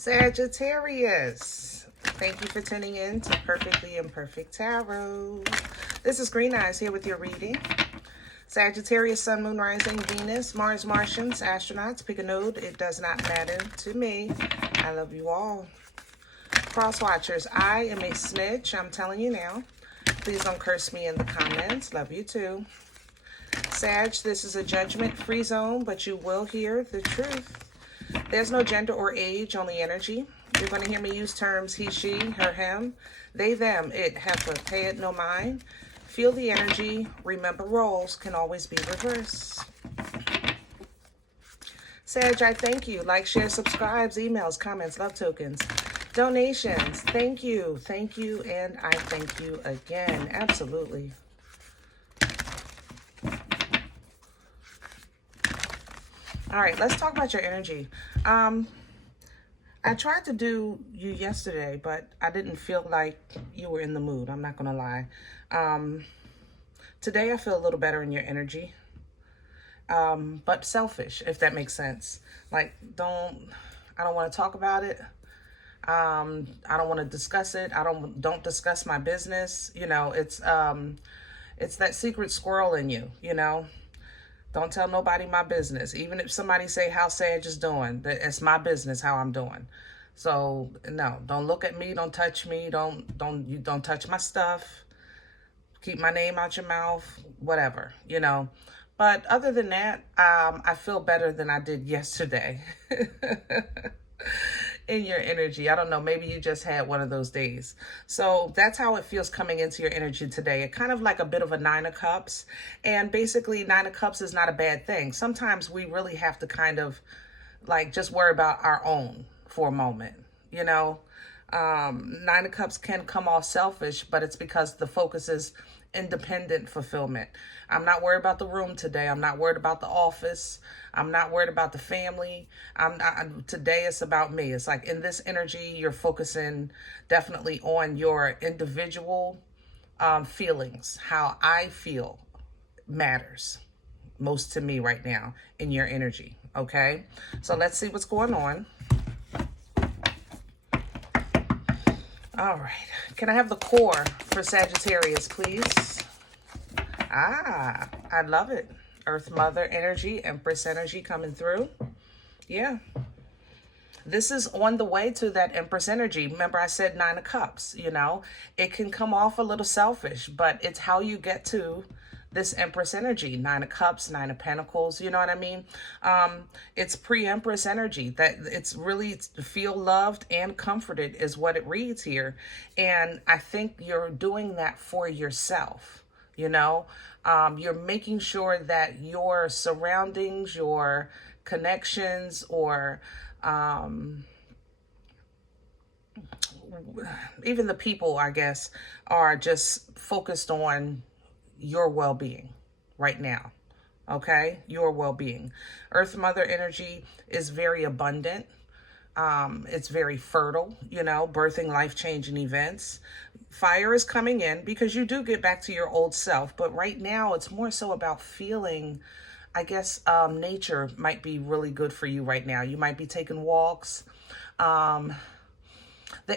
Sagittarius, thank you for tuning in to Perfectly Imperfect Tarot. This is Green Eyes here with your reading. Sagittarius, Sun, Moon, Rising, Venus, Mars, Martians, astronauts, pick a node. It does not matter to me. I love you all. Cross watchers, I am a snitch. I'm telling you now. Please don't curse me in the comments. Love you too. Sag, this is a judgment-free zone, but you will hear the truth. There's no gender or age, only energy. You're going to hear me use terms he, she, her, him, they, them, it, heifer, pay it, no mind. Feel the energy. Remember, roles can always be reversed. Sag, I thank you. Like, share, subscribes, emails, comments, love tokens, donations. Thank you, and I thank you again. Absolutely. All right, let's talk about your energy. I tried to do you yesterday, but I didn't feel like you were in the mood. I'm not going to lie. Today, I feel a little better in your energy, but selfish, if that makes sense. Like, I don't want to talk about it. I don't want to discuss it. Don't discuss my business. You know, it's that secret squirrel in you, you know. Don't tell nobody my business. Even if somebody say how Sag is doing, it's my business how I'm doing. So no, don't look at me. Don't touch me. Don't touch my stuff. Keep my name out your mouth. Whatever, you know. But other than that, I feel better than I did yesterday. In your energy. I don't know, maybe you just had one of those days. So that's how it feels coming into your energy today. It kind of like a bit of a Nine of Cups. And basically, Nine of Cups is not a bad thing. Sometimes we really have to kind of like just worry about our own for a moment, you know. Nine of Cups can come off selfish, but it's because the focus is independent fulfillment. I'm not worried about the room today. I'm not worried about the office. I'm not worried about the family. Today it's about me. It's like in this energy, you're focusing definitely on your individual feelings. How I feel matters most to me right now in your energy. Okay, so let's see what's going on. All right. Can I have the core for Sagittarius, please? I love it. Earth Mother energy, Empress energy coming through. Yeah. This is on the way to that Empress energy. Remember I said Nine of Cups, you know. It can come off a little selfish, but it's how you get to this Empress energy. Nine of Cups, Nine of Pentacles, you know what I mean? It's pre-Empress energy. That it's really feel loved and comforted is what it reads here. And I think you're doing that for yourself, you know? You're making sure that your surroundings, your connections, or even the people, I guess, are just focused on your well-being right now. Okay, your well-being. Earth Mother energy is very abundant. It's very fertile, you know, birthing life-changing events. Fire is coming in because you do get back to your old self, but right now it's more so about feeling. I guess nature might be really good for you right now. You might be taking walks. The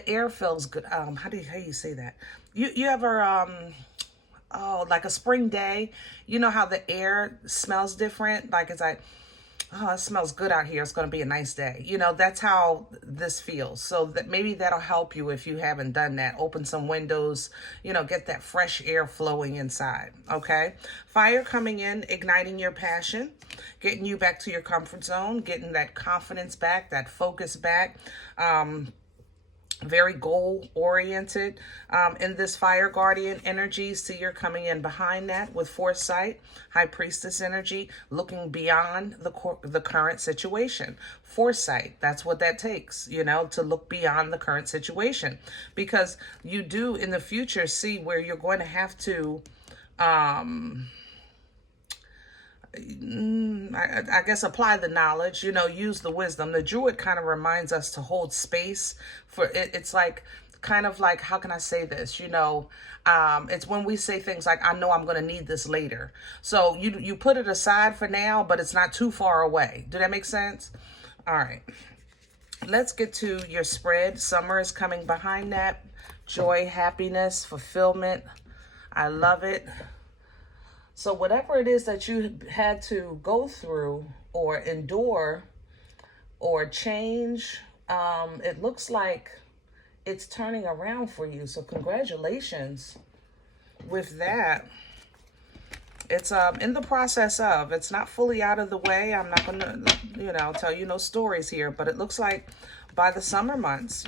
air feels good. How do you say that? You ever like a spring day, you know how the air smells different? Like it's like, oh, it smells good out here. It's going to be a nice day. You know, that's how this feels. So that maybe that'll help you if you haven't done that. Open some windows, you know, get that fresh air flowing inside. Okay. Fire coming in, igniting your passion, getting you back to your comfort zone, getting that confidence back, that focus back. Very goal-oriented in this Fire Guardian energy. See, you're coming in behind that with foresight. High Priestess energy, looking beyond the current situation. Foresight, that's what that takes, you know, to look beyond the current situation. Because you do in the future see where you're going to have to I guess apply the knowledge, you know, use the wisdom. The Druid kind of reminds us to hold space for it. It's like, kind of like, how can I say this? You know, it's when we say things like, I know I'm going to need this later. So you put it aside for now, but it's not too far away. Do that make sense? All right. let's get to your spread. Summer is coming behind that. Joy, happiness, fulfillment. I love it. So whatever it is that you had to go through or endure or change, it looks like it's turning around for you. So congratulations with that. It's in the process of, it's not fully out of the way. I'm not gonna, tell you no stories here, but it looks like by the summer months,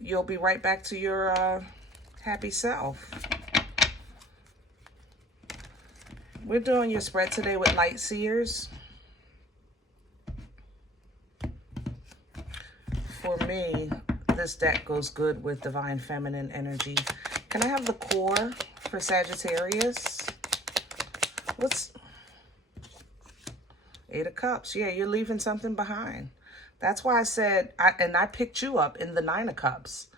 you'll be right back to your happy self. We're doing your spread today with Light Seers. For me, this deck goes good with Divine Feminine energy. Can I have the core for Sagittarius? What's Eight of Cups? Yeah, you're leaving something behind. That's why I said, I picked you up in the Nine of Cups,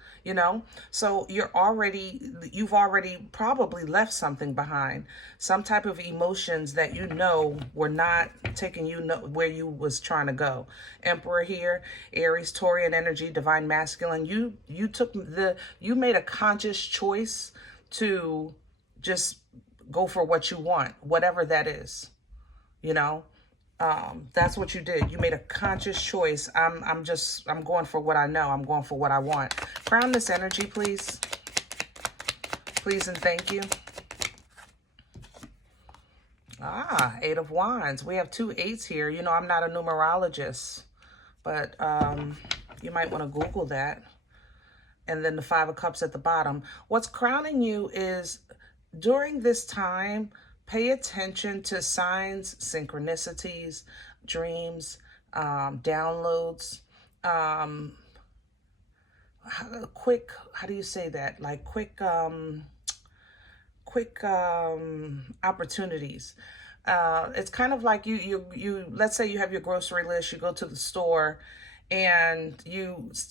So you've already probably left something behind. Some type of emotions that were not taking you where you was trying to go. Emperor here, Aries, Taurian energy, Divine Masculine. You made a conscious choice to just go for what you want, whatever that is, that's what you did. You made a conscious choice. I'm going for what I know. I'm going for what I want. Crown this energy, please. Please and thank you. Eight of Wands. We have 2 8s here. I'm not a numerologist, but you might want to Google that. And then the 5 of Cups at the bottom. What's crowning you is during this time, pay attention to signs, synchronicities, dreams, downloads, quick, how do you say that? Like quick opportunities. It's kind of like you let's say you have your grocery list, you go to the store, and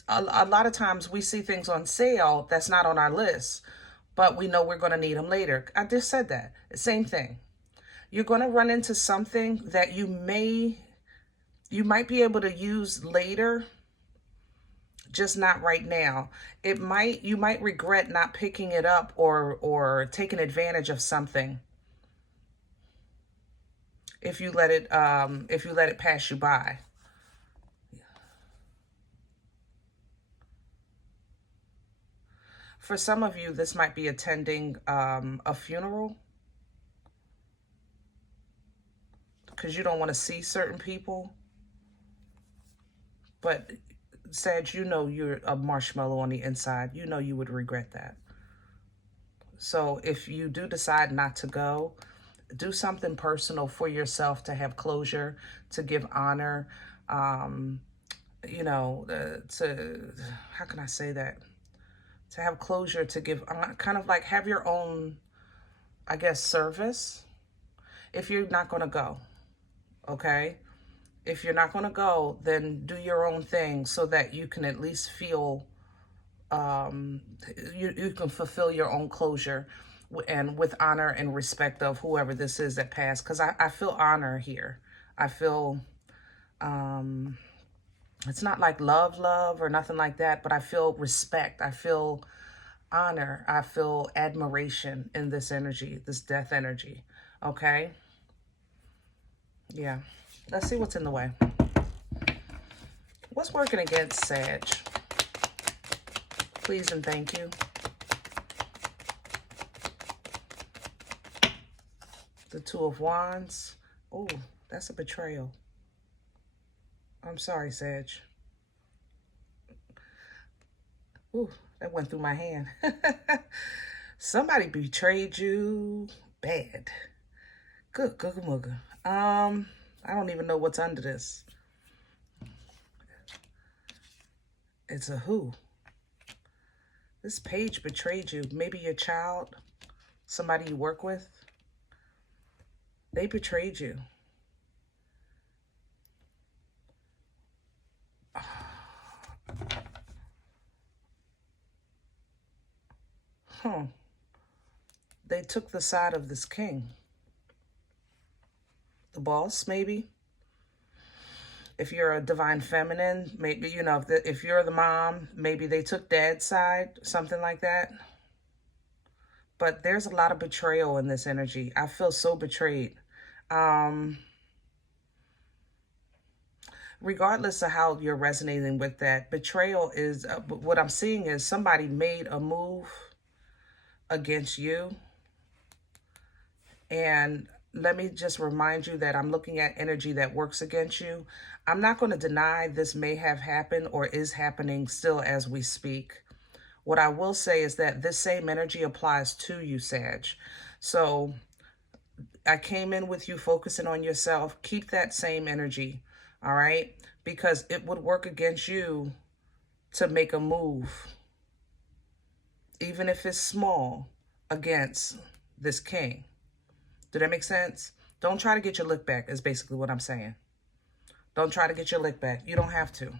a lot of times we see things on sale that's not on our list, but we know we're going to need them later. I just said that. Same thing. You're going to run into something that you might be able to use later, just not right now. You might regret not picking it up or taking advantage of something if you let it pass you by. For some of you, this might be attending a funeral because you don't want to see certain people. But Sag, you're a marshmallow on the inside. You would regret that. So if you do decide not to go, do something personal for yourself to have closure, to give honor, how can I say that? To have closure, to give, kind of like have your own, I guess, service if you're not going to go, okay? If you're not going to go, then do your own thing so that you can at least feel, you can fulfill your own closure and with honor and respect of whoever this is that passed. Because I feel honor here. I feel, it's not like love or nothing like that, but I feel respect. I feel honor. I feel admiration in this energy, this death energy. Okay? Yeah. Let's see what's in the way. What's working against Sag? Please and thank you. The 2 of Wands. Oh, that's a betrayal. I'm sorry, Sag. Ooh, that went through my hand. Somebody betrayed you bad. Good mugga. I don't even know what's under this. It's a who. This page betrayed you. Maybe your child, somebody you work with. They betrayed you. They took the side of this king. The boss, maybe. If you're a divine feminine, maybe, you know, if you're the mom, maybe they took dad's side, something like that. But there's a lot of betrayal in this energy. I feel so betrayed. Regardless of how you're resonating with that, betrayal is, what I'm seeing is somebody made a move against you. And let me just remind you that I'm looking at energy that works against you. I'm not going to deny this may have happened or is happening still as we speak. What I will say is that this same energy applies to you, Sag. So I came in with you focusing on yourself. Keep that same energy, all right? Because it would work against you to make a move, even if it's small, against this king. Did that make sense? Don't try to get your lick back is basically what I'm saying. Don't try to get your lick back. You don't have to.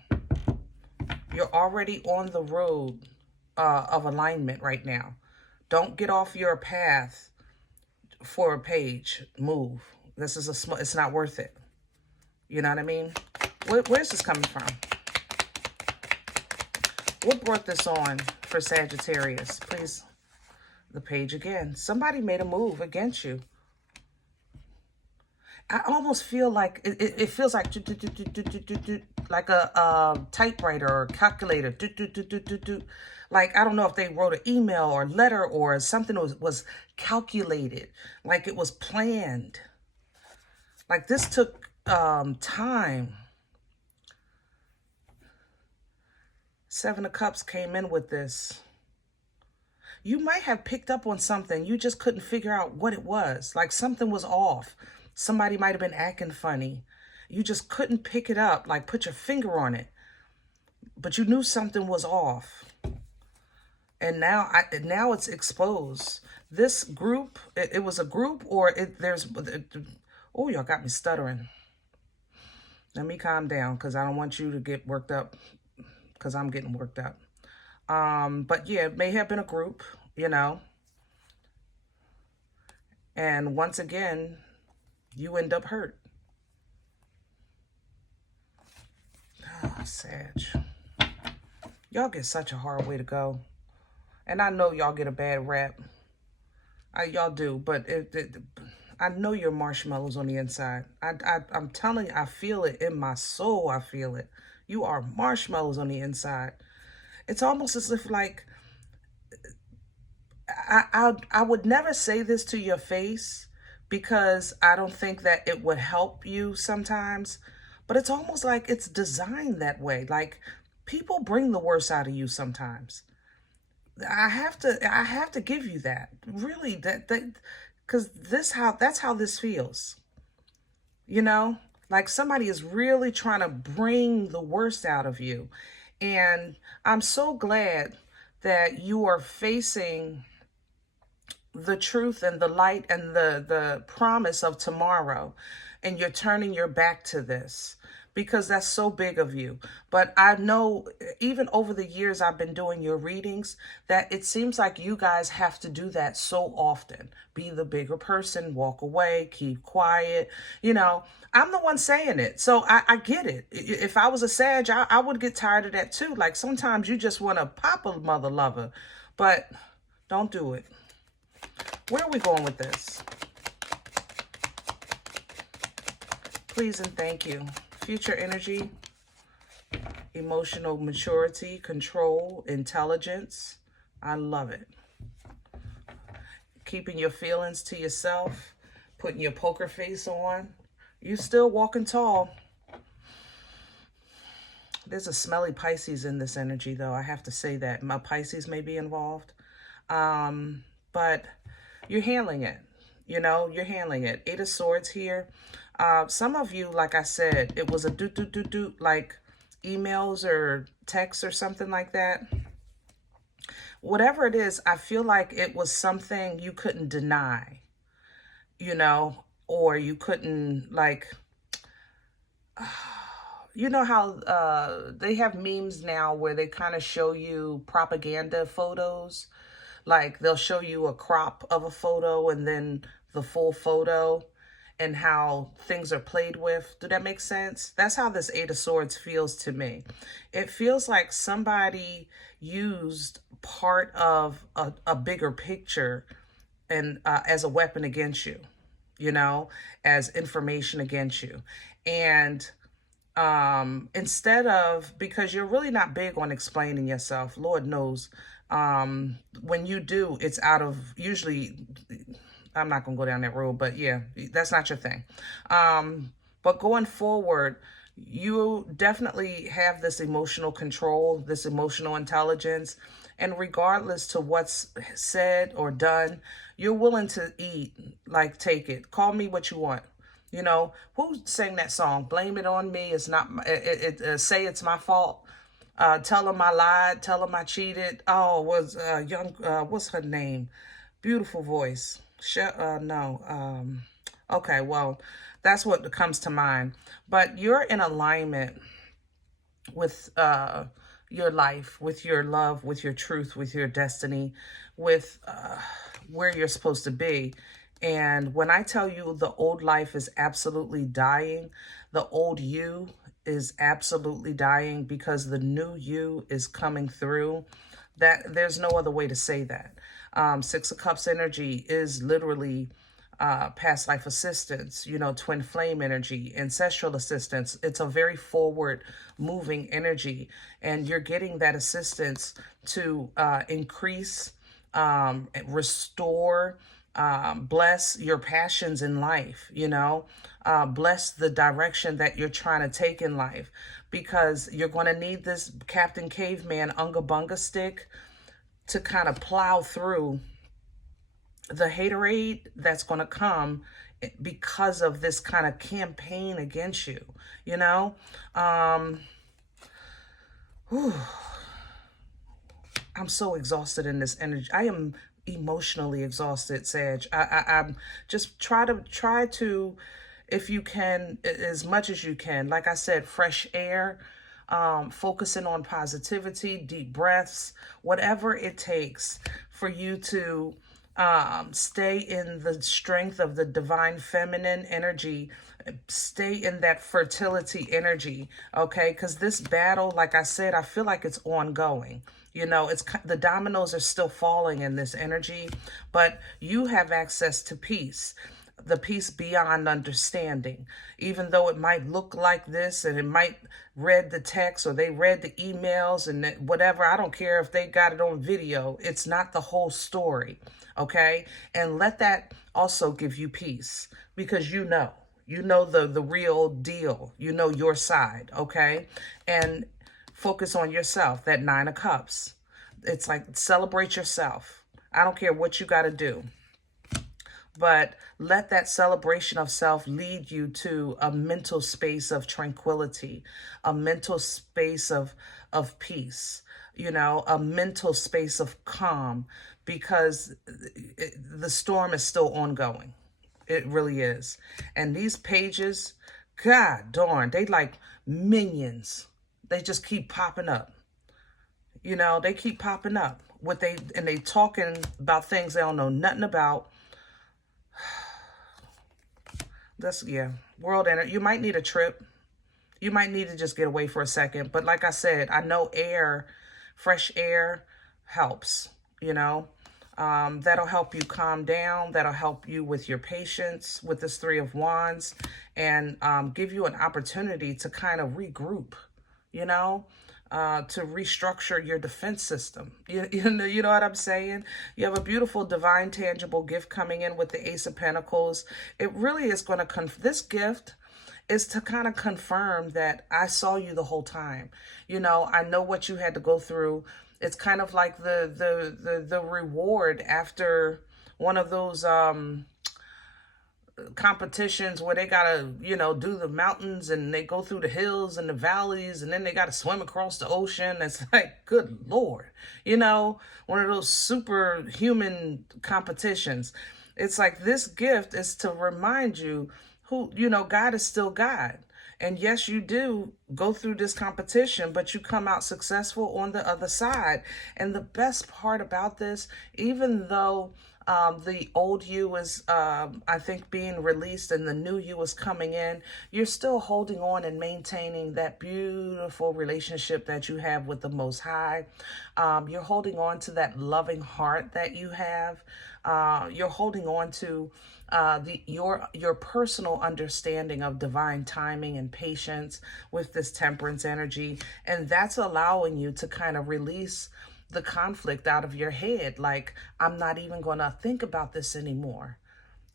You're already on the road of alignment right now. Don't get off your path for a page move. This is it's not worth it. You know what I mean? Where's this coming from? What brought this on for Sagittarius? Please, the page again. Somebody made a move against you. I almost feel like, it feels like a typewriter or calculator. Like, I don't know if they wrote an email or letter or something was calculated, like it was planned. Like this took time. Seven of Cups came in with this. You might have picked up on something. You just couldn't figure out what it was. Like something was off. Somebody might have been acting funny. You just couldn't pick it up, like put your finger on it. But you knew something was off. And now it's exposed. This group, it was a group, or oh, y'all got me stuttering. Let me calm down because I don't want you to get worked up because I'm getting worked up. But yeah, it may have been a group, you know. And once again, you end up hurt. Oh, Sag. Y'all get such a hard way to go. And I know y'all get a bad rap. Y'all do, but I know you're marshmallows on the inside. I'm telling you, I feel it in my soul. I feel it. You are marshmallows on the inside. It's almost as if like, I would never say this to your face because I don't think that it would help you sometimes, but it's almost like it's designed that way. Like people bring the worst out of you sometimes. I have to give you that. Really, because that's how this feels. You know, like somebody is really trying to bring the worst out of you. And I'm so glad that you are facing the truth and the light and the promise of tomorrow, and you're turning your back to this because that's so big of you. But I know even over the years I've been doing your readings that it seems like you guys have to do that so often. Be the bigger person, walk away, keep quiet. You know, I'm the one saying it, so I get it. If I was a Sag, I would get tired of that too. Like sometimes you just want to pop a mother lover, but don't do it. Where are we going with this? Please and thank you. Future energy, emotional maturity, control, intelligence. I love it. Keeping your feelings to yourself, putting your poker face on. You still walking tall. There's a smelly Pisces in this energy, though. I have to say that. My Pisces may be involved. But you're handling it. You know, you're handling it. Eight of Swords here. Some of you, like I said, it was a like emails or texts or something like that. Whatever it is, I feel like it was something you couldn't deny, you know, or you couldn't like, you know how they have memes now where they kind of show you propaganda photos. Like they'll show you a crop of a photo and then the full photo. and how things are played with. Do that make sense? That's how this Eight of Swords feels to me. It feels like somebody used part of a bigger picture and as a weapon against you, you know, as information against you. And instead of, because you're really not big on explaining yourself, Lord knows, when you do, it's out of, usually, I'm not gonna go down that road, but yeah, that's not your thing. But going forward, you definitely have this emotional control, this emotional intelligence, and regardless to what's said or done, you're willing to eat, like, take it. Call me what you want. You know, who sang that song? Blame it on me. It's not, say it's my fault. Tell them I lied. Tell them I cheated. Oh, was young, what's her name? Beautiful voice. No. Okay, well, that's what comes to mind. But you're in alignment with your life, with your love, with your truth, with your destiny, with where you're supposed to be. And when I tell you the old life is absolutely dying, the old you is absolutely dying because the new you is coming through. That there's no other way to say that. Six of Cups energy is literally past life assistance, you know, twin flame energy, ancestral assistance. It's a very forward moving energy, and you're getting that assistance to increase, restore, bless your passions in life, you know, bless the direction that you're trying to take in life, because you're going to need this Captain Caveman Unga Bunga stick to kind of plow through the haterade that's going to come because of this kind of campaign against you, you know. I'm so exhausted in this energy. I am emotionally exhausted, Sag. I'm just try to, if you can, as much as you can, like I said, fresh air, focusing on positivity, deep breaths, whatever it takes for you to stay in the strength of the divine feminine energy, stay in that fertility energy, okay? Because this battle, like I said, I feel like it's ongoing. You know, it's the dominoes are still falling in this energy, but you have access to peace, the peace beyond understanding. Even though it might look like this, and it might read the text, or they read the emails and whatever, I don't care if they got it on video. It's not the whole story, okay? And let that also give you peace, because you know the real deal. You know your side, okay? And focus on yourself, that Nine of Cups. It's like, celebrate yourself. I don't care what you got to do. But let that celebration of self lead you to a mental space of tranquility, a mental space of peace, you know, a mental space of calm, because the storm is still ongoing. It really is. And these pages, God darn, they like minions. They just keep popping up. You know, they keep popping up. And they talking about things they don't know nothing about. That's, yeah, world energy. You might need a trip. You might need to just get away for a second. But like I said, I know fresh air helps, you know. That'll help you calm down. That'll help you with your patience with this Three of Wands, and give you an opportunity to kind of regroup, you know, to restructure your defense system. You know what I'm saying? You have a beautiful divine tangible gift coming in with the Ace of Pentacles. It really is going to, this gift is to kind of confirm that I saw you the whole time. You know, I know what you had to go through. It's kind of like the reward after one of those competitions where they gotta, you know, do the mountains, and they go through the hills and the valleys, and then they gotta swim across the ocean. It's like, good Lord, you know, one of those superhuman competitions. It's like, this gift is to remind you who, you know, God is still God. And yes, you do go through this competition, but you come out successful on the other side. And the best part about this, even though The old you is, I think, being released and the new you is coming in. You're still holding on and maintaining that beautiful relationship that you have with the Most High. You're holding on to that loving heart that you have. You're holding on to your personal understanding of divine timing and patience with this temperance energy, and that's allowing you to kind of release the conflict out of your head. Like, I'm not even going to think about this anymore.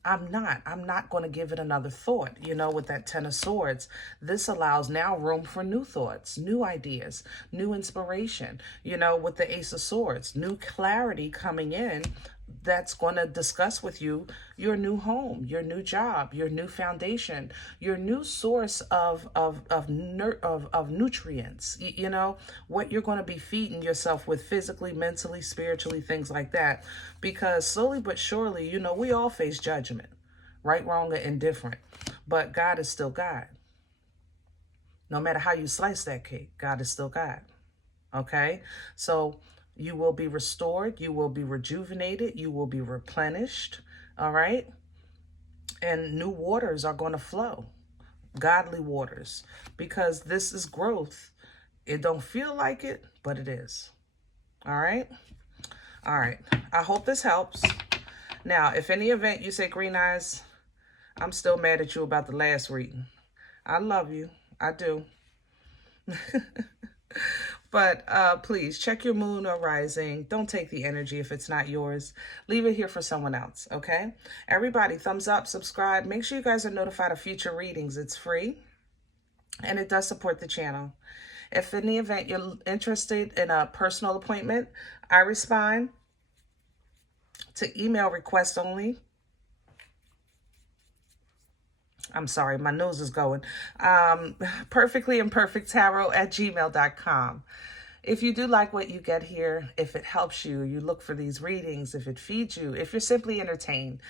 I'm not going to give it another thought. You know, with that Ten of Swords, this allows now room for new thoughts, new ideas, new inspiration. You know, with the Ace of Swords, new clarity coming in that's going to discuss with you your new home, your new job, your new foundation, your new source of nutrients, you know, what you're going to be feeding yourself with physically, mentally, spiritually, things like that. Because slowly but surely, you know, we all face judgment, right, wrong, or indifferent. But God is still God. No matter how you slice that cake, God is still God. Okay? So you will be restored. You will be rejuvenated. You will be replenished. All right? And new waters are going to flow. Godly waters. Because this is growth. It don't feel like it, but it is. All right? All right. I hope this helps. Now, if any event you say, Green Eyes, I'm still mad at you about the last reading. I love you. I do. But please check your moon or rising. Don't take the energy if it's not yours. Leave it here for someone else, okay? Everybody, thumbs up, subscribe. Make sure you guys are notified of future readings. It's free, and it does support the channel. If in the event you're interested in a personal appointment, I respond to email request only. I'm sorry, my nose is going. perfectlyimperfecttarot@gmail.com. If you do like what you get here, if it helps you, you look for these readings, if it feeds you, if you're simply entertained,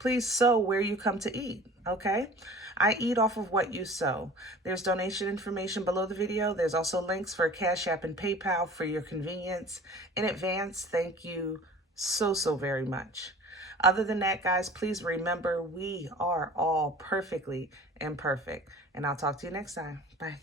please sow where you come to eat, okay? I eat off of what you sow. There's donation information below the video. There's also links for Cash App and PayPal for your convenience. In advance, thank you so very much. Other than that, guys, please remember we are all perfectly imperfect. And I'll talk to you next time. Bye.